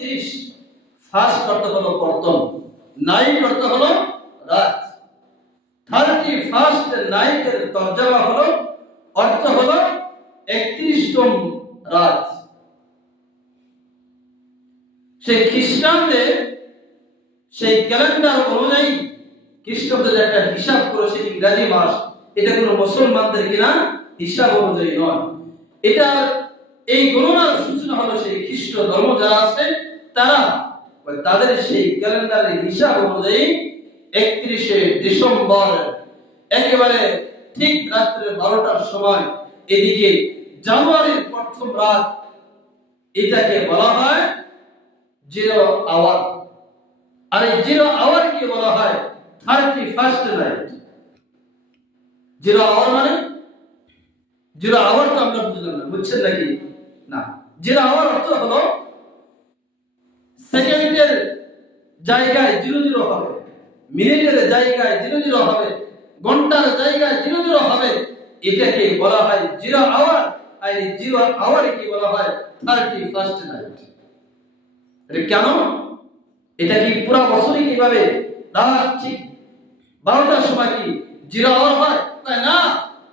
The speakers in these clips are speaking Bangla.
31 ফার্স্ট অর্থ হলো প্রথম, নাইট অর্থ হলো রাত। 31st নাইটের তরজমা হলো, অর্থ হলো 31তম রাত। সেই খ্রিস্টানদের সেই ক্যালেন্ডার অনুযায়ী খ্রিস্টানদের একটা হিসাব করে সেই ইংরেজি মাস, এটা কোনো মুসলমানদের কিনা হিসাব অনুযায়ী নয়। এটা এই গণনার সূচনা হলো সেই খ্রিস্ট ধর্ম যারা আছে তারা তাদের সেই ক্যালেন্ডারের হিসাব অনুযায়ী 31শে ডিসেম্বর একেবারে ঠিক রাত্রে 12টার সময় এদিকে জানুয়ারির প্রথম রাত, এটাকে বলা হয় 0 আওয়ার। আর এই 0 আওয়ার কি বলা হয় 31st নাইট। 0 আওয়ার মানে 0 আওয়ার তো আমরা বুঝলাম না, বুঝছেন নাকি? না, 0 আওয়ার অর্থ হলো সেকেন্ডের জায়গায় 00 হবে, মিনিটের জায়গায় 00 হবে, ঘন্টার জায়গায় 00 হবে, এটাকে বলা হয় 0 আওয়ার। আর এই 0 আওয়ার কি বলা হয় 31st নাইট। এটা কেন? এটা কি পুরো বছরই কিভাবে রাত ঠিক 12টার সময় কি 0 আওয়ার হয়? তাই না,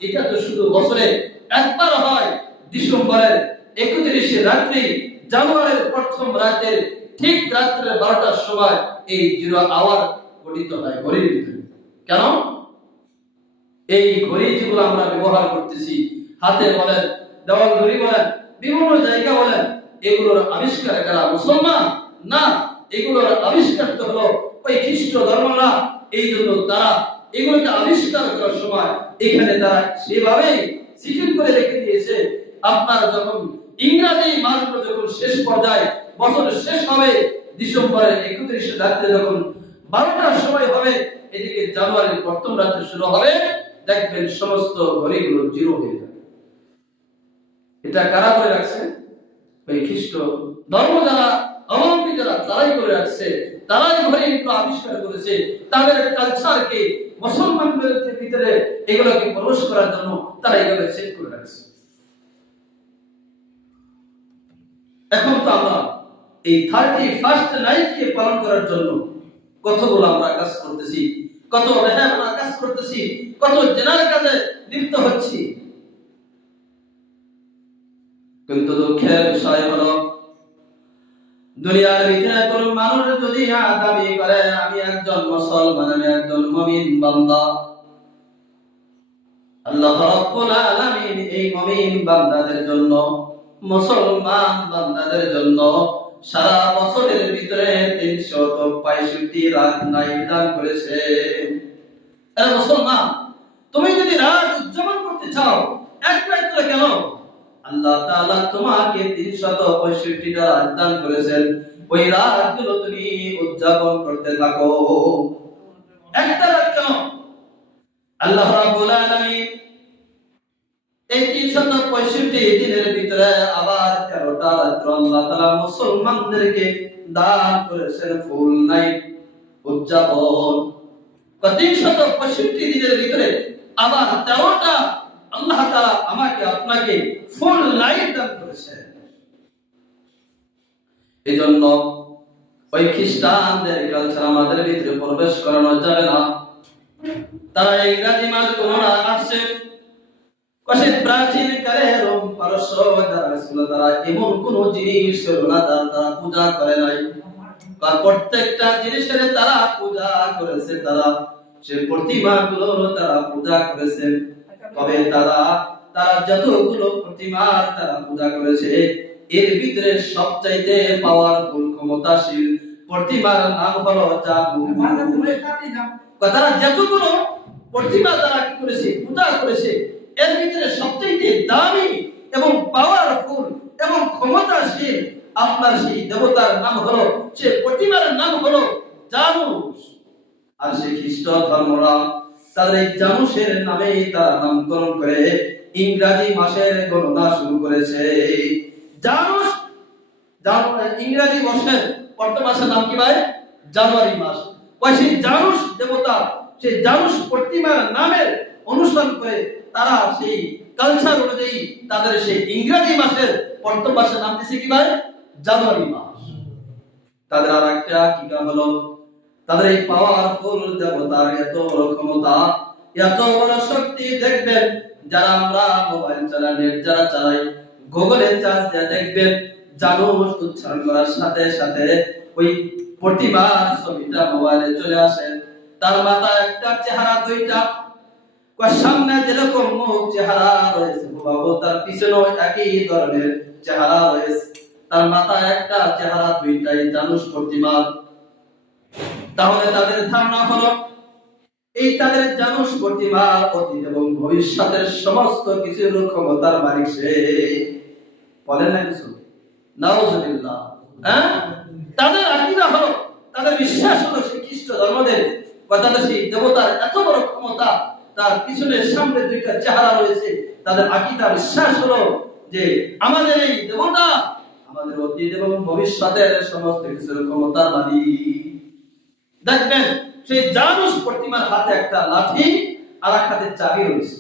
এটা তো শুধু বছরে একবার হয়, ডিসেম্বরের 31শে রাত্রি জানুয়ারির প্রথম রাতের ঠিক রাত্রে 12টার সময় এই 0 আওয়ার গঠিত হয় ঘড়ির ভিতরে। কেন? এই ঘড়ি যেগুলো আমরা ব্যবহার করতেছি, হাতে বলেন, দেওয়াল ঘড়ি বলেন, বিভিন্ন জায়গা বলেন, এগুলোর আবিষ্কার করা মুসলমান না, এগুলোর আবিষ্কার তো হলো ওই খ্রিস্ট ধর্মরা। এই জন্য তারা এগুলোকে আবিষ্কার করার সময় এখানে তারা সেভাবে সিটিং করে রেখে দিয়েছে। আপনার যখন ইংরেজি মাসগুলো যখন শেষ পর্যায়ে বছর শেষ হবে, ডিসেম্বরের 31শে রাত্রে যখন 12টার সময় হবে, এদিকে জানুয়ারির প্রথম রাত্রে শুরু হবে, দেখবেন সমস্ত ঘড়িগুলো 0 হয়ে যাবে। এটা কারা করে রাখছে? ওই খ্রিস্ট ধর্ম যারা অবলম্বী যারা তারাই করে রাখছে, তারাই ঘড়িগুলো আবিষ্কার করেছে। তাদের কালচারকে মুসলমানদের ভিতরে এগুলোকে প্রবেশ করার জন্য তারা এগুলো সেট করে রাখছে। এখন তো আমরা এই 31st নাইটকে পালন করার জন্য কতগুলো আমরা কাজ করতেছি, কত আমরা কাজ করতেছি, কত জেনার কাজে লিপ্ত হচ্ছি। কিন্তু দুঃখের বিষয় হলো দুনিয়ার ভিতরে কোন মানুষ যদি দাবি করে আমি একজন মুসলমান, আমি একজন মুমিন বান্দা, আল্লাহ রাব্বুল আলামিন এই মুমিন বান্দাদের জন্য, মুসলমান বান্দাদের জন্য সারা বছরের ভিতরে 365 রাত নাইট দান করেছে। আরে মুসলমান, তুমি যদি রাত উদযাপন করতে চাও, এক রাত্রে কেন, আল্লাহ তাআলা তোমাকে 365টা রাত দান করেছেন। ওই রাতগুলো তুমি উদযাপন করতে থাকো। একটা রাত কেন? আল্লাহ রাব্বুল আলামিন এই 365 দিনের ভিতরে আবার 13টা রাত্র আল্লাহ তাআলা মুসলমানদেরকে দান করেছেন ফুল নাইট উদযাপন। 365 দিনের ভিতরে আবার 13টা আল্লাহ তাআলা আমাকে আপনাকে ফুল নাইট দান করেছেন। এজন্য ওই খ্রিস্টানদের কালচার আমাদের ভিতরে প্রবেশ করানো যাবে না। তারা ইংরেজি মাস গণনা আসছে, কসে প্রাচীন কালে রোম পারস্য যারা ছিল তারা এমন কোন জিনিস ছিল না তারা পূজা করে নাই। আর প্রত্যেকটা জিনিসের তারা পূজা করেছে, তারা সে প্রতিমাগুলো তারা পূজা করেছে। তবে তারা যতগুলো প্রতিমার তারা পূজা করেছে, এর ভিতরে সবচাইতে পাওয়ারফুল ক্ষমতাশীল প্রতিমার নাম হলো জাদু। তারা যতগুলো প্রতিমা তারা কি করেছে, পূজা করেছে, এর ভিতরে সবচাইতে দামি এবং পাওয়ারফুল এবং ক্ষমতাশীল আপনার সেই দেবতার নাম হলো, সে প্রতিমার নাম হলো জানুস। আর সেই খ্রিস্ট ধর্মরা তাদের এই জানুসের নামে তারা নামকরণ করে ইংরেজি মাসের গণনা শুরু করেছে। জানুস, ইংরেজি মাসের প্রথম মাসের নাম কি ভাই? জানুয়ারি মাস। ওই সেই জানুস দেবতা, সেই জানুস প্রতিমার নামের অনুসরণ করে তারা সেই কালচার অনুযায়ী তাদের সেই ইংরেজি মাসের প্রথম মাসের নাম দিয়েছে কি ভাই? জানুয়ারি মাস। তাদের আর একটা আকিকা হলো, তাদের এই পাওয়ারফুল দেবতার এত বড় ক্ষমতা, এত বড় শক্তি। দেখবেন যারা আমরা মোবাইল চালাই, নেট যারা চালাই, গুগলে চার্জ দিয়ে দেখবেন জানুস উচ্চারণ করার সাথে সাথে ওই প্রতিমার ছবিটা মোবাইলে চলে আসে। তার মাথায় একটা চেহারা দুইটা, সামনে যেরকম মুখ চেহারা রয়েছে বাবু, তার পিছনেও একই ধরনের চেহারা রয়েছে। তার মাথায় একটা চেহারা দুইটাই জানুস প্রতিমা। তাহলে তাদের ধারণা হলো এই তাদের জানুস প্রতিমার অতীত এবং ভবিষ্যতের সমস্ত কিছুর ক্ষমতার মালিক সে। বলেন না কিছু? নাউজুবিল্লাহ। হ্যাঁ, তাদের আকীদা হলো, তাদের বিশ্বাস হলো সেই খ্রিস্ট ধর্মদের বা তাদের সেই দেবতার এত বড় ক্ষমতা, তার পিছনে সামনে দুইটা চেহারা রয়েছে। তাদের আকীদা বিশ্বাস হলো যে আমাদের এই দেবতা আমাদের অতীত এবং ভবিষ্যতের সমস্ত কিছুর ক্ষমতার মালিক। দেখবেন সেই জানুস প্রতিমার হাতে একটা লাঠি আর এক হাতে চাবি রয়েছে।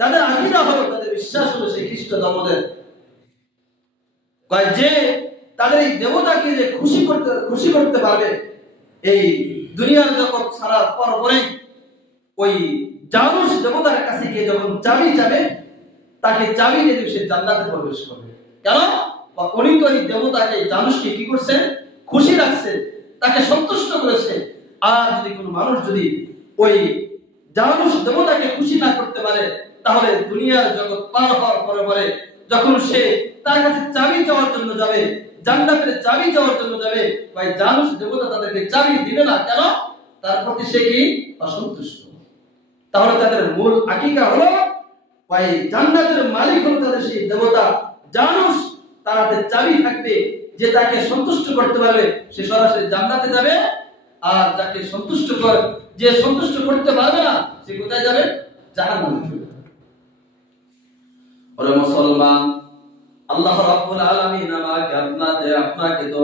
তাদের আকীদা হলো, তাদের বিশ্বাস হলো সেই খ্রিস্ট ধর্মদের যে তাদের এই দেবতাকে যে খুশি করতে পারবে, এই দুনিয়ার জগৎ ছাড়ার পরে ওই জানুস দেবতার কাছে গিয়ে যখন চাবি চাবে, তাকে চাবি দিয়ে সে জান্নাতে প্রবেশ করবে। কেন? উনি তো এই দেবতাকে, জানুসকে কি করছে? খুশি রাখছে, তাকে সন্তুষ্ট করেছে। আর যদি কোনো মানুষ যদি ওই জানুস দেবতাকে খুশি না করতে পারে, তাহলে দুনিয়ার জগৎ পার হওয়ার পরে যখন সে তার কাছে চাবি চাওয়ার জন্য যাবে, জান্নাতের চাবি চাওয়ার জন্য যাবে, ভাই জানুস দেবতা তাদেরকে চাবি দিবে না। কেন? তার প্রতি সে কি? অসন্তুষ্ট। তাহলে তাদের মূল আকীদা হলো ভাই জান্নাতের মালিক হলো তাদের সেই দেবতা জানুস। তার হাতে চাবি থাকবে, যে তাকে সন্তুষ্ট করতে পারবে সে সরাসরি জান্নাতে যাবে, আর যাকে সন্তুষ্ট করতে পারবে না সে কোথায় যাবে? জাহান্নামে চলে যাবে। ওরে মুসলমান, আল্লাহ রাব্বুল আলামিন আপনাকে তো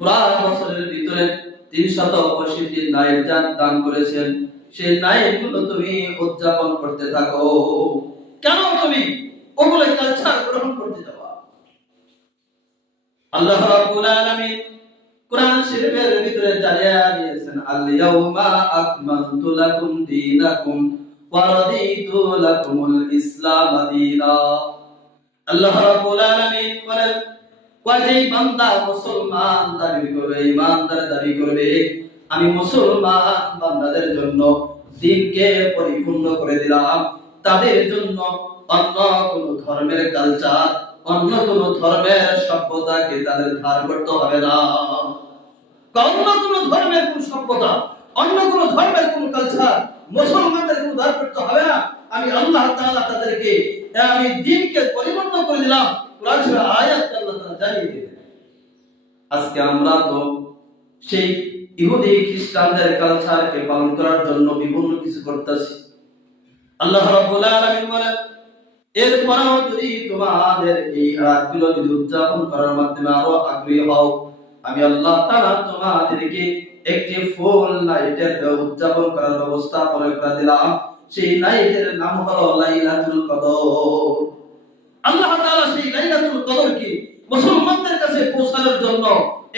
পুরা বছরের ভিতরে 365 নাইট দান করেছেন। সেই নাইট গুলো তুমি উদযাপন করতে থাকো। কেন তুমি ওগুলো কালচার গ্রহণ করতে যাও? আল্লাহ রাব্বুল আলামিন কোরআন শরীফের ভিতরে জানিয়ে দিয়েছেন, আল ইয়াউমা আকমালতু লাকুম দীনাকুম ওয়া রাদিতু লাকুমুল ইসলাম দীনা। আল্লাহ রাব্বুল আলামিন বলেন, যে বান্দা মুসলমান দাবি করবে, ঈমানদার দাবি করবে, আমি মুসলমান বান্দাদের জন্য দ্বীনকে পরিপূর্ণ করে দিলাম। তাদের জন্য অন্য কোন ধর্মের কালচার, অন্য কোন ধর্মের সভ্যতাকে তাদের ধার করতে হবে না। অন্য কোন ধর্মের কোন সভ্যতা, অন্য কোন ধর্মের কোন কালচার মুসলমানদের কোন ধার করতে হবে না। আমি আল্লাহ তাআলা তাদেরকে আমি দ্বীনকে পরিপূর্ণ করে দিলাম। কোরআন শরীফের আয়াত আল্লাহ তাআলা জানিয়ে দিলেন। আজকে আমরা তো সেই ইহুদি খ্রিস্টানদের কালচারকে পালন করার জন্য বিভিন্ন কিছু করতেছি। আল্লাহ রাব্বুল আলামিন বলেন, এরপরেও যদি তোমাদের এই রাতগুলো যদি উদযাপন করার মাধ্যমে আরো আগ্রহী হও, আমি আল্লাহ তাআলা তোমাদেরকে একটি ফুল নাইটের উদযাপন করার ব্যবস্থা করে দিলাম। সেই নাইটের নাম হলো লাইলাতুল কদর। আল্লাহ তাআলা সেই লাইলাতুল কদরকে মুসলমানদের কাছে পৌঁছানোর জন্য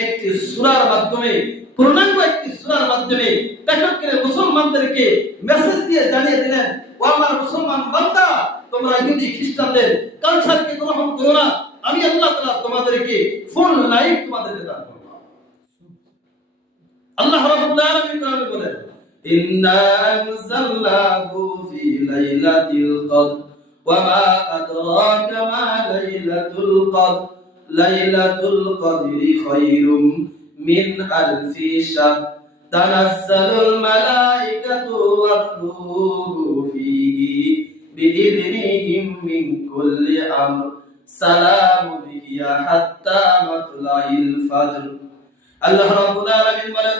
একটি সূরার মাধ্যমে, পূর্ণাঙ্গ একটি সূরার মাধ্যমে প্রেরণ করে মুসলমানদেরকে মেসেজ দিয়ে জানিয়ে দিলেন, ও আমার মুসলমান বান্দা, তোমরা ইহুদি খ্রিস্টানদের কালচারকে গ্রহণ করো না। আমি আল্লাহ তাআলা তোমাদেরকে ফুল লাইফ তোমাদেরকে দান করব। আল্লাহ রাব্বুল আলামিন কোরআনে বলেন, ইন্না আনজালনাহু ফি লাইলাতিল কদর ওয়া মা আদরাকা মা লাইলাতুল কদর লাইলাতুল কদরি খায়রুম মিন আলফি শাহর তানাজ্জালুল মালাইকাতু ওয়ার রূহু ফীহি বিইذنিহিম মিন কুল্লি আমর সালামুন হিয়া হাত্তা মাতলাইল ফজর। আল্লাহ রাব্বুল আলামিন বলেন,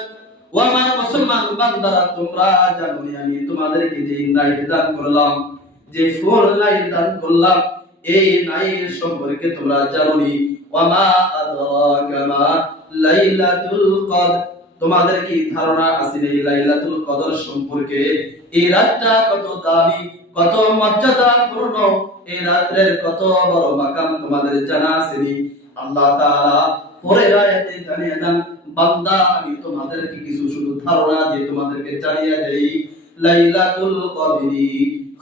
ও আমার মুসলমান বান্দারা, তোমরা জানো আমি তোমাদেরকে যে নাইট দান করলাম, যে ফুল নাইট দান করলাম, এই নাইট সম্পর্কে তোমরা জানোনি। ওয়া মা আদরাকা মা লাইলাতুল কদর, তোমাদের কি ধারণা আছে এই লাইলাতুল কদর সম্পর্কে? এই রাতটা কত দামি, কত মর্যাদাপূর্ণ, এই রাতের কত বড় মাকাম তোমাদের জানা আছে? আল্লাহ তাআলা পরের আয়াতে জানিয়ে দেন, বান্দা আমি তোমাদেরকে কিছু শুধু ধারণা দিয়ে তোমাদেরকে জানিয়ে দেই, লাইলাতুল কদরি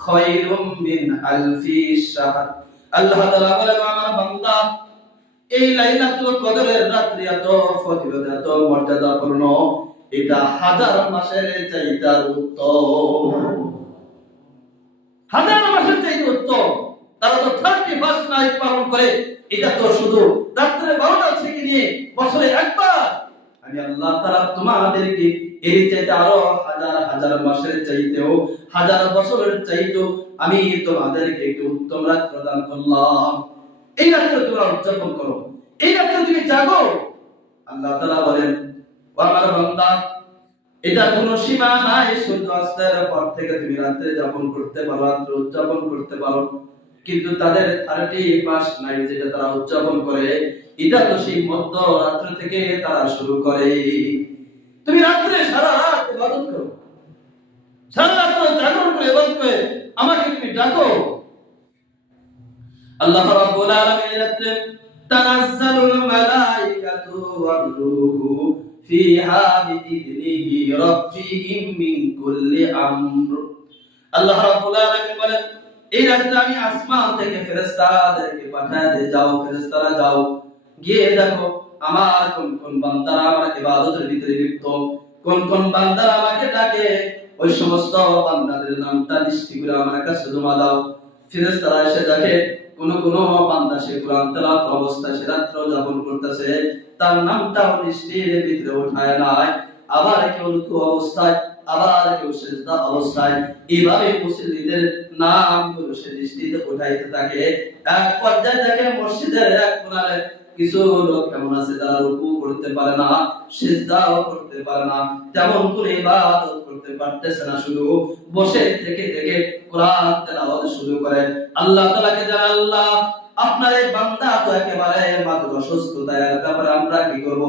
খায়রুম মিন আলফি শাহর। আল্লাহ তাআলা বলেন, আমার বান্দা, এই লাইলাতুল কদরের রাত্রি এত ফজিলত, এত মর্যাদাপূর্ণ, এটা হাজার মাসের চাইতে উত্তম। হাজার মাসের চাইতে উত্তম। তারা তো 31 নাইট পালন করে, এটা তো শুধু রাত্রে 12টা থেকে নিয়ে বছরে একবার। আমি আল্লাহ তাআলা তোমাদেরকে এর চাইতে আরো হাজার হাজার মাসের চাইতেও, হাজার বছরের চাইতেও আমি তোমাদেরকে একটি উত্তম রাত প্রদান করলাম। এই রাত্রে তোমরা উদযাপন করো, এই রাত্রে তুমি জাগো। আল্লাহ তাআলা বলেন, ও আমার বান্দা, এটার কোনো সীমা নাই। সূর্যাস্তের পর থেকে তুমি রাত্রে যাপন করতে পারো, রাত্রে উদযাপন করতে পারো। কিন্তু তাদের 31 নাইট যেটা তারা উদযাপন করে, এটা তো সেই মধ্য রাত্র থেকে তারা শুরু করে। তুমি রাত্রে সারা রাত ইবাদত করো, সারা রাত জাগরণ করে ইবাদত করে আমাকে তুমি ডাকো। আল্লাহ রাব্বুল আলামিন রাত্রে তানাজ্জালুল মালাইকাতু ওয়ার রূহু ফিহা বিইذনিহি রাব্বিহিম মিন কুল্লি আমর। আল্লাহ রাব্বুল আলামিন বলেন, এই রাত্রে আমি আসমান থেকে ফেরেশতাদেরকে পাঠিয়ে দেই, যাও ফেরেশতারা যাও, গিয়ে দেখো আমার কোন কোন বান্দারা আমার ইবাদতের ভিতরে লিপ্ত, কোন কোন বান্দারা আমাকে ডাকে, ওই সমস্ত বান্দাদের নামটা লিস্ট করে আমার কাছে জমা দাও। ফেরেশতারা এসে দেখে কোন কোন বান্দা সে কোরআন তেলাওয়াত অবস্থায় সে রাত্র যাপন করতেছে, তার নামটা লিস্টের ভিতরে উঠায় নাই। আবার কেউ রুকু অবস্থায়, আবার কেউ সিজদা অবস্থায়, এইভাবে মুসল্লিদের নামগুলো সে দৃষ্টিতে উঠাইতে থাকে। এক পর্যায়ে দেখে মসজিদের এক কোণায় কিছু লোক এমন আছে যারা রুকু করতে পারে না, সিজদাও করতে পারে না, তেমন করে ইবাদত করতে পারতেছে না, শুধু বসে থেকে থেকে কোরআন তেলাওয়াত শুরু করে। আল্লাহ তাআলাকে জানা, আল্লাহ আপনার এই বান্দা তো একেবারে মাত্র অসুস্থতার ব্যাপারে আমরা কি করব?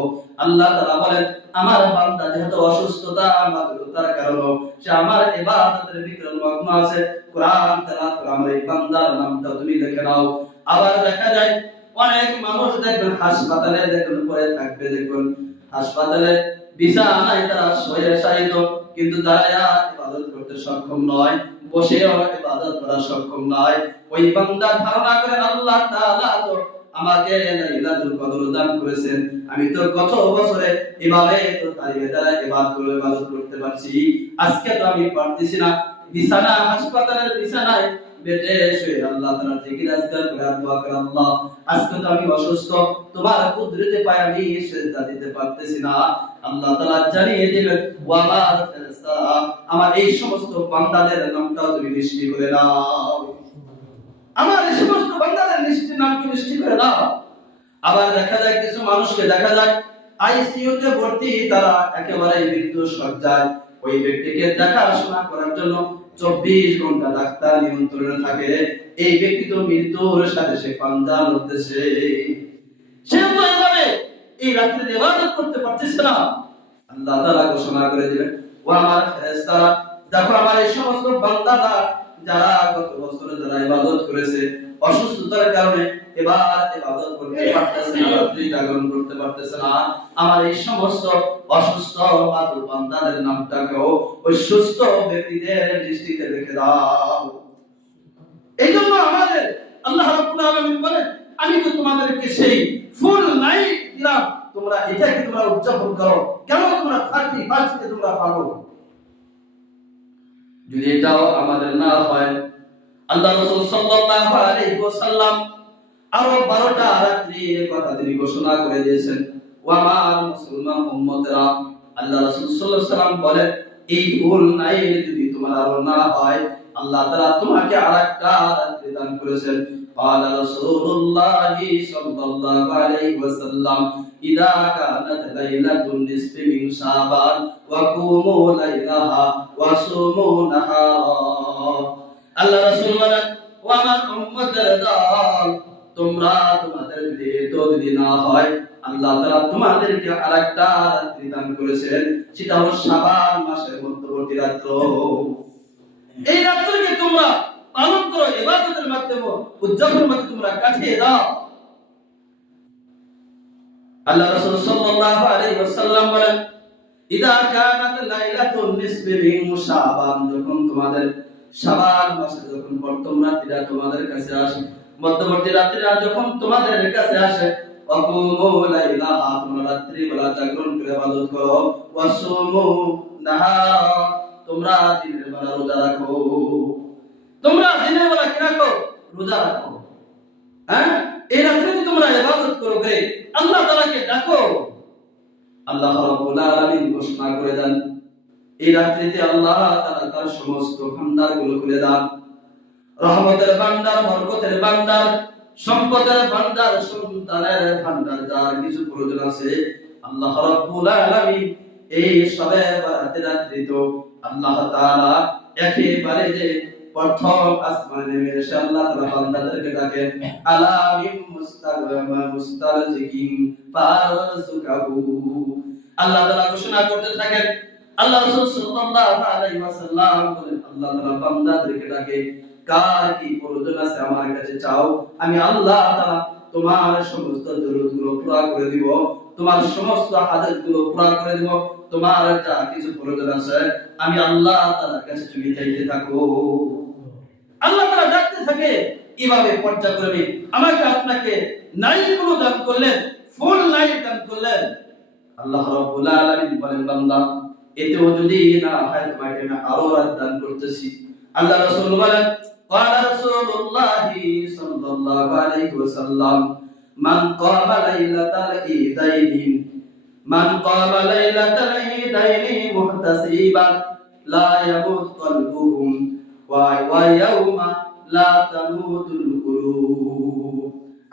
আল্লাহ তাআলা বলেন, আমার বান্দা যেহেতু অসুস্থতা মাত্রতার কারণে সে আমার ইবাদতের ভিতরে মগ্ন আছে, কোরআন তেলাওয়াত করে আমার এই বান্দার নামটা তুমি লিখে নাও। আবার দেখা যায় অনেক মানুষ দেখবেন হাসপাতালে দেখবেন পড়ে থাকবে, দেখবেন হাসপাতালে বিছানায় তারা শুয়ে শায়িত, কিন্তু দাঁড়ায়া ইবাদত করতে সক্ষম নয়, বসেও ইবাদত করা সক্ষম নয়। ওই বান্দা ধারণা করে, আল্লাহ তাআলা তো আমাকে লাইলাতুল কদর দান করেছেন, আমি তো গত বছরে এভাবে তো দাঁড়িয়ে দাঁড়িয়ে ইবাদত করতে পারছি, আজকে তো আমি পারতেছি না। বিছানা, হাসপাতালের বিছানায় বেডে শুয়ে আল্লাহ তাআলার জিকির আজকার করে দোয়া করে, আল্লাহ আজকে তো আমি অসুস্থ, তোমার কুদরতে পায় আমি সিজদা দিতে পারতেছি না। আল্লাহ তাআলা জানিয়ে দিলেন, ওয়া আমার ফেরেশতা, আমার এই সমস্ত বান্দাদের নামটাও তুমি লিস্টি করে দাও, আমার এই সমস্ত বান্দাদের লিস্টের নামকে লিস্টি করে দাও। আবার দেখা যায় কিছু মানুষকে দেখা যায় আইসিইউ তে ভর্তি, তারা একেবারে মৃত্যু সজ্জায়, ওই ব্যক্তিকে দেখাশোনা করার জন্য 24 ঘন্টা ডাক্তার নিয়ন্ত্রণে থাকে। এই ব্যক্তি তো মৃত্যুর সাথে সে পাঞ্জা লড়তেছে, সে তো এভাবে এই রাত্রে ইবাদত করতে পারতেছে না। আল্লাহ তাআলা ঘোষণা করে দিলেন, ও আমার ফেরেশতারা, দেখো আমার এই সমস্ত বান্দারা যারা গত বছরে যারা ইবাদত করেছে, অসুস্থতার কারণে এবার ইবাদত করতে পারতেছে না, রাত্রি জাগরণ করতে পারতেছে না, আমার এই সমস্ত অসুস্থ বান্দাদের নামটাকেও ওই সুস্থ ব্যক্তিদের দৃষ্টিতে রেখে দাও। এইজন্য আমাদের আল্লাহ রাব্বুল আলামিন বলেন, আমি তো তোমাদেরকে সেই ফুল নাইট দিলাম, তোমরা এটাকে তোমরা উদযাপন করো, কেন তোমরা 31 কে তোমরা পাবো। যদি এটাও আমাদের না হয়, আল্লাহ রাসূল সাল্লাল্লাহু আলাইহি ওয়াসাল্লাম আরো 12টা রাত্রির কথা তিনি ঘোষণা করে দিয়েছেন। ও আমার মুসলমান উম্মতেরা, আল্লাহ রাসূল সাল্লাল্লাহু আলাইহি ওয়াসাল্লাম বলেন, এই ফুল নাইট যদি তোমার আরো না হয়, আল্লাহ তাআলা তোমাকে আরেকটা রাত্রি দান করেছেন। قال رسول الله صلى الله عليه وسلم إذا كانت ليلة النصف من شعبان وقوموا ليلها وصوموا نهارا। আল্লাহ রাসূল বলেন, ও আমার উম্মতের দল, তোমরা তোমাদের যদি না হয়, আল্লাহ তাআলা তোমাদেরকে আরেকটা রাত্রি দান করেছেন, সেটা হলো শাবান মাসের মধ্যবর্তী রাত্র। এই রাত্রিকে তোমরা পালন করো, ইবাদতের মাধ্যমে উদযাপনের মাধ্যমে তোমরা কাটিয়ে দাও। আল্লাহ রাসূল সাল্লাল্লাহু আলাইহি ওয়াসাল্লাম বলেন, ইদা কানাত লাইলাতুন নিসফি মিন শাবান, যখন তোমাদের শাবান মাসে যখন প্রথম রাত্রিটা তোমাদের কাছে আসে, মধ্যবর্তী রাত্রিটা যখন তোমাদের কাছে আসে, আকুমু লাইলাহা, তোমরা রাত্রি বেলা জাগরণ করে ইবাদত করো, ওয়াসুমু নাহারা, তোমরা দিনের বেলা রোজা রাখো। তোমরা দিনের বেলা কি রাখো? রোজা রাখো। হ্যাঁ, এই রাত্রিতে তোমরা ইবাদত করো, আল্লাহ তাআলাকে ডাকো। আল্লাহ রাব্বুল আলামিন ঘোষণা করে দেন, এই রাত্রিতে আল্লাহ তাআলা তার সমস্ত ভান্ডারগুলো খুলে দেন, রহমতের ভান্ডার, বরকতের ভান্ডার, সম্পদের ভান্ডার, সন্তানের ভান্ডার, যার কিছু প্রয়োজন আছে আল্লাহ রাব্বুল আলামিন এই সবে বরাতের রাত্রিতে আল্লাহ তাআলা একেবারে যে প্রথম আসমানে নেমে এসে আল্লাহ তাআলা বান্দাদেরকে ডাকেন, আলামিন মুস্তারজিকিন ফারজুকাহু। আল্লাহ তাআলা ঘোষণা করতে থাকেন, আল্লাহ রাসূল সাল্লাল্লাহু আলাইহি ওয়াসাল্লাম বলেন, আল্লাহ তাআলা বান্দাদেরকে ডাকে, কার কি প্রয়োজন আছে আমার কাছে চাও, আমি আল্লাহ তাআলা তোমার সমস্ত জরুরতগুলো পুরা করে দিব, তোমার সমস্ত হাজতগুলো পুরা করে দিব, তোমার যা কিছু প্রয়োজন আছে আমি আল্লাহ তাআলার কাছে তুমি চাইতে থাকো। আল্লাহ তাআলা ডাকতে থাকে এইভাবে পর্যায়ক্রমে। আমাকে আপনাকে নাইটগুলো দান করলেন, ফুল নাইট দান করলেন। আল্লাহ রাব্বুল আলামিন বলেন, বান্দা এতেও যদি না হয় তোমাকে আমি আরো রাত দান করতেছি। আল্লাহ রাসূল বলেন, ক্বালা রাসূলুল্লাহি সাল্লাল্লাহু আলাইহি ওয়াসাল্লাম, মান ক্বামা লাইলাতাল ঈদাইনি, মান ক্বামা লাইলাতাল ঈদাইনি মুহতাসিবান লা ইয়ামুত কলবুহুম ওয়া ইয়াউমা লা তামুতুল কুলুব।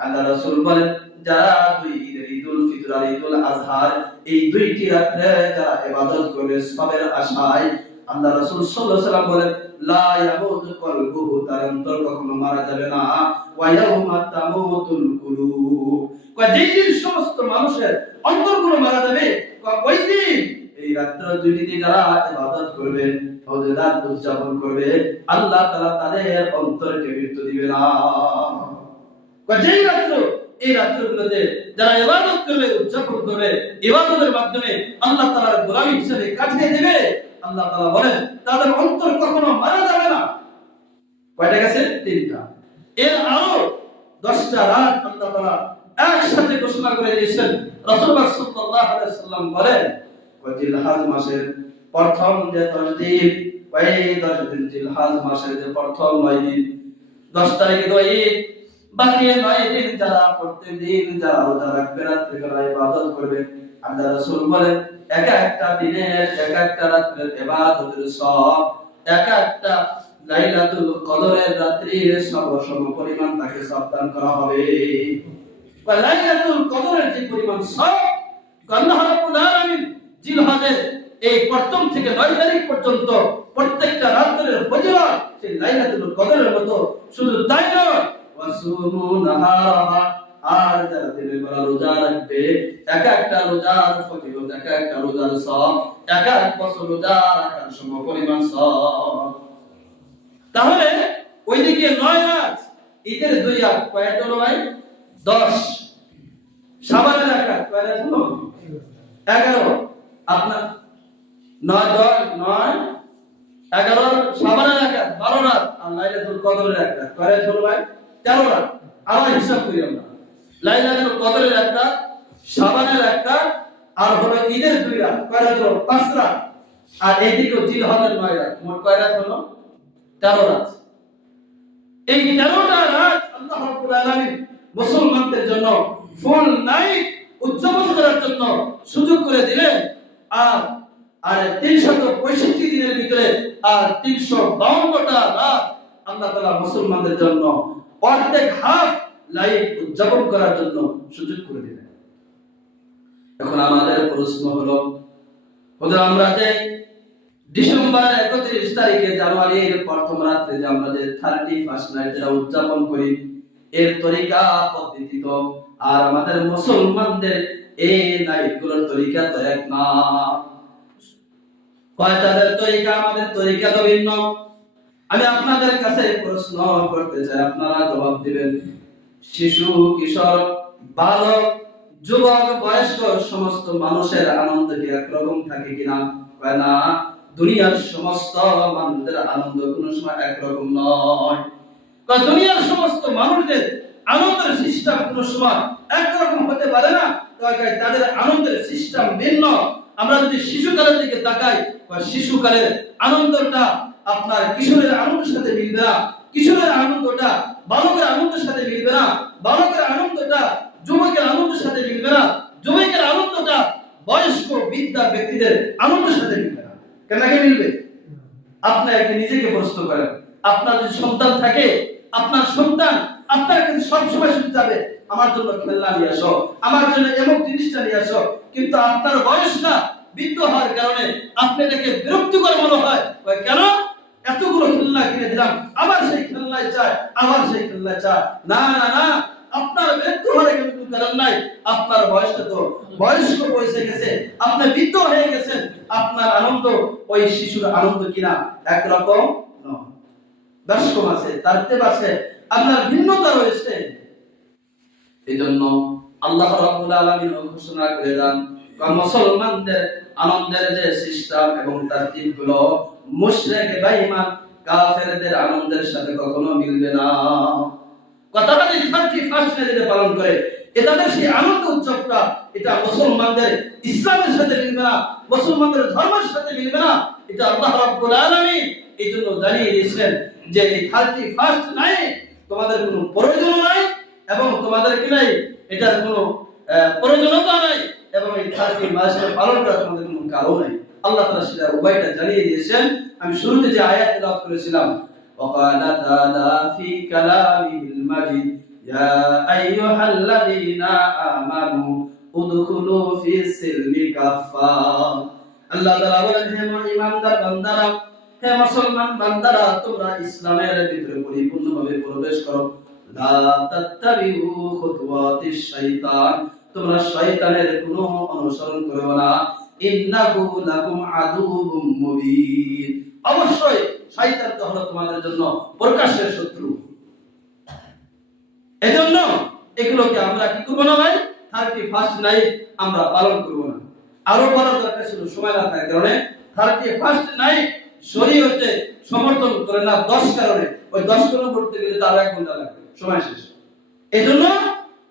আল্লাহ রাসূল বলেন, যারা দুই ঈদের, ঈদুল ফিতর আর ঈদুল আজহার, এই দুইটি রাতে যারা ইবাদত করবে সবের আশায়, আল্লাহ রাসূল সাল্লাল্লাহু আলাইহি ওয়াসাল্লাম বলেন, লা ইয়ামুত কলবুহু, তার অন্তর কখনো মারা যাবে না, ওয়া ইয়াউমা তামুতুল কুলুব, যেই দিন সমস্ত মানুষের অন্তরগুলো মারা যাবে, ওই দিন এই রাত্র দুইটিতে যারা ইবাদত করবে, হযরত উদযাপন করবে, আল্লাহ তাআলা তাদের অন্তরকে মৃত্যু দিবে না। যেই রাত্র, এই রাত্রগুলোতে যারা ইবাদত করবে, উদযাপন করবে, ইবাদতের মাধ্যমে আল্লাহ তাআলার গোলামি হিসেবে কাটিয়ে দেবে, আল্লাহ তাআলা বলেন তাদের অন্তর কখনো মারা যাবে না। কয়টা গেছে? 3টা। এর আরো 10টা রাত আল্লাহ তাআলা একসাথে ঘোষণা করে দিয়েছেন। রাসূলুল্লাহ সাল্লাল্লাহু আলাইহি ওয়াসাল্লাম বলেন, জিলহজ মাসের প্রথম যে 10 দিন, ওই 10 দিন জিলহজ মাসের যে প্রথম 9 দিন, 10 তারিখে তো ঈদ, বাকি 9 দিন যারা প্রত্যেকদিন যারা রোজা রাখবে, রাত্রে বেলা ইবাদত করবে, আল্লাহ রাসূল বলেন এক একটা দিনের, এক একটা রাতের ইবাদতের সওয়াব এক একটা লাইলাতুল কদরের রাত্রির সম পরিমাণ তাকে সওয়াব করা হবে। বা লাইলাতুল কদরের যে পরিমাণ সওয়াব আল্লাহ রাব্বুল আলামিন জিলহজের এই প্রথম থেকে 9 তারিখ পর্যন্ত প্রত্যেকটা রাতের ফজিলত সেই লাইলাতুল কদরের মতো। শুধু তাই নয়, ওয়াসুমু নাহারাহা, আর যারা দিনের বেলা রোজা রাখবে, এক একটা রোজার ফজিলত, এক একটা রোজার সওয়াব এক এক বছর রোজা রাখার সমপরিমাণ সওয়াব। তাহলে ওইদিকে 9 রাত, ঈদের 2 রাত, কয়টা হলো ভাই? 10। শাবানের রাত কয়টা হলো? 11। আপনার 9 10 9 11 শাবানের রাত 12 রাত, আর লাইলাতুল কদরের রাত কয়টা হলো ভাই? 13 রাত। আবার হিসাব করি আমরা, লাইলাতুল কদরের রাত, শাবানের রাত, আর হলো ঈদের 2 রাত, কয়টা হলো? 5 রাত। আর এইদিকে জিলহজের 9 রাত, মোট কয় রাত হলো? 13 রাত। এই 13টা রাত আল্লাহ রাব্বুল আলামিন মুসলমানদের জন্য ফুল নাইট উদযাপন করার জন্য সুযোগ করে দিলেন। আর 365 দিনের ভিতরে আর 352টা রাত আল্লাহ তাআলা মুসলমানদের জন্য অর্ধেক হাফ লাইফ উদযাপন করার জন্য সুযোগ করে দিলেন। এখন আমাদের প্রশ্ন হলো, হুজুর আমরা যে ডিসেম্বর 31 তারিখে, জানুয়ারির প্রথম রাতে যে আমরা যে 31st নাইট যেটা উদযাপন করি, এর তরিকা পদ্ধতি তো আর আমাদের মুসলমানদের এই নাইটগুলোর তরিকা তো এক না। কয়টাদের তরিকা, আমাদের তরিকা তো ভিন্ন। আমি আপনাদের কাছে প্রশ্ন করতে চাই, আপনারা জবাব দিবেন। শিশু, কিশোর, বালক যুবক বয়স্ক সমস্ত মানুষের আনন্দ কি একরকম থাকে কিনা? কয় না, দুনিয়ার সমস্ত মানুষদের আনন্দ কোনো সময় একরকম নয়। কয় দুনিয়ার সমস্ত মানুষদের আনন্দের সিস্টেম কোনো সময় একরকম হতে পারে না। কয় তাদের আনন্দের সিস্টেম ভিন্ন। আমরা যদি শিশুকালের দিকে তাকাই, শিশুকালের আনন্দটা আপনার কিশোরের আনন্দের সাথে মিলবে না, কিশোরের আনন্দটা বালকের আনন্দের সাথে মিলবে না, বালকের আনন্দটা যুবকের আনন্দের সাথে মিলবে না, যুবকের আনন্দটা বয়স্ক বৃদ্ধা ব্যক্তিদের আনন্দের সাথে মিলবে না। কেন মিলবে? আপনি একটা নিজেকে প্রশ্ন করেন। আপনার যদি সন্তান থাকে, আপনার সন্তান আপনার কাছে সবসময় শুনতে যাবে, আমার জন্য খেলনা নিয়ে আসো, আমার জন্য এমন জিনিসটা নিয়ে আসো। কিন্তু আপনার বয়সটা বৃদ্ধ হওয়ার কারণে আপনি এটাকে বিরক্তিকর মনে হয়। কেন? এতগুলো খেলনা কিনে দিলাম, আবার সেই খেলনায় চায়, আবার সেই খেলনায় চায়। না না না, আপনার বিরক্ত হওয়ার কিন্তু কারণ নাই। আপনার বয়সটা তো বয়স্ক বয়সে গেছে, আপনি বৃদ্ধ হয়ে গেছেন। আপনার আনন্দ ওই শিশুর আনন্দ কিনা একরকম নয়। দশকম আছে, তারতেব আছে, আপনার ভিন্নতা রয়েছে। এজন্য আল্লাহ রাব্বুল আলামিন ঘোষণা করে দেন, মুসলমানদের আনন্দের যে সিস্টেম এবং তারতিবগুলো মুশরিক বেঈমান কাফেরদের আনন্দের সাথে কখনো মিলবে না। কথাটা 31st যেটা পালন করে এটাদের সেই আনন্দ উৎসবটা, এটা মুসলমানদের ইসলামের সাথে মিলবে না, মুসলমানদের ধর্মের সাথে মিলবে না। এটা আল্লাহ রাব্বুল আলামিন এই জন্য জানিয়ে দিয়েছেন যে এই 31st নাই, তোমাদের কোনো প্রয়োজন নাই এবং তোমাদের কি নাই, এটার কোনো প্রয়োজনীয়তা নাই, এবং এই 30 মাসের পালন করার তোমাদের কোনো কারণ নাই। আল্লাহ তাআলা সেটা উভয়টা জানিয়ে দিয়েছেন। আমি শুরুতে যে আয়াত তেলাওয়াত করেছিলাম, ওয়াকালা তাআলা ফি কালামিল মাজিদ ইয়া আইয়ুহাল্লাযীনা আমানু উদখুলু ফিস সিলমি কাফা। আল্লাহ তাআলা বলেন, হে ঈমানদার বান্দারা, হে মুসলমান বান্দারা, তোমরা ইসলামের ভিতরে পরিপূর্ণভাবে প্রবেশ করো। লা তাত্তাবিউ খুতুওয়াতিশ শাইতান, তোমরা শয়তানের কোনো অনুসরণ করবে না। ইন্নাহু লাকুম আদুউম মুবিন, অবশ্যই শয়তান তো হলো তোমাদের জন্য প্রকাশ্যের শত্রু। এজন্য এগুলোকে আমরা কি করব না ভাই, 31st নাইট আমরা পালন করব না। আরো বড় দরকার ছিল, সময় না থাকার কারণে 31st নাইট শরীয়তে সমর্থন করে না 10 কারণে। ওই 10 কারণ করতে গেলে তার 1 ঘন্টা লাগবে, সময় শেষ। এজন্য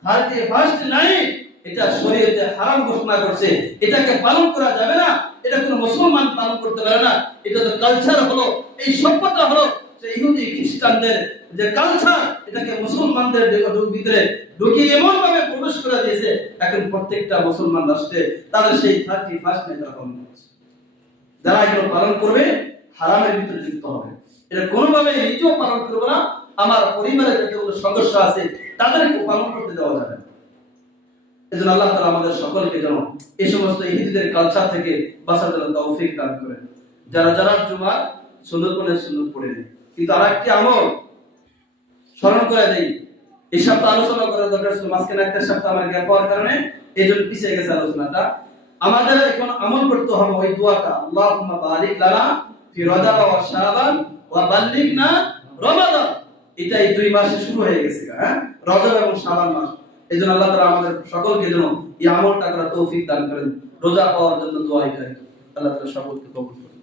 31st নাইট এটা শরীয়তে হারাম ঘোষণা করছে, এটাকে পালন করা যাবে না, এটা কোনো মুসলমান পালন করতে পারে না। এটা তো কালচার হলো, এই সভ্যতা হলো যে ইহুদি খ্রিস্টানদের যে কালচার, এটাকে মুসলমানদের ভিতরে ঢুকিয়ে এমন ভাবে প্রবেশ করে দিয়েছে, এখন প্রত্যেকটা মুসলমান রাষ্ট্রে তাদের সেই 31st নাইট পালন করছে। যারা এগুলো পালন করবে হারামের ভিতরে যুক্ত হবে। এটা কোনোভাবে নিজেও পালন করবে না, আমার পরিবারের যতগুলো সদস্য আছে তাদেরকে পালন করতে দেওয়া যাবে না। এজন্য আল্লাহ তাআলা আমাদের সকলকে যেন এই সমস্ত ইহুদিদের কালচার থেকে বাঁচার জন্য তৌফিক দান করেন। যারা যারা জুমা সুন্নত পড়ে নেই, কিন্তু আরেকটি আমল স্মরণ করে দেই, এই সপ্তাহ আলোচনা করার দরকার ছিল, মাঝখানে একটা সপ্তাহ আমার গ্যাপ হওয়ার কারণে এই জন্য পিছিয়ে গেছে আলোচনাটা। আমাদের এখন আমল করতে হবে ওই দোয়াটা, আল্লাহুম্মা বারিক লানা ফি রজব ওয়া শাবান ওয়া বাল্লিগনা রমাদান। এটা এই 2 মাসে শুরু হয়ে গেছে, হ্যাঁ, রজব এবং শাবান মাস। এজন্য আল্লাহ তাআলা আমাদের সকলকে যেন এই আমলটা করার তৌফিক দান করেন, রোজা পাওয়ার জন্য দোয়া করি। আল্লাহ তাআলা সকলকে কবুল করুন।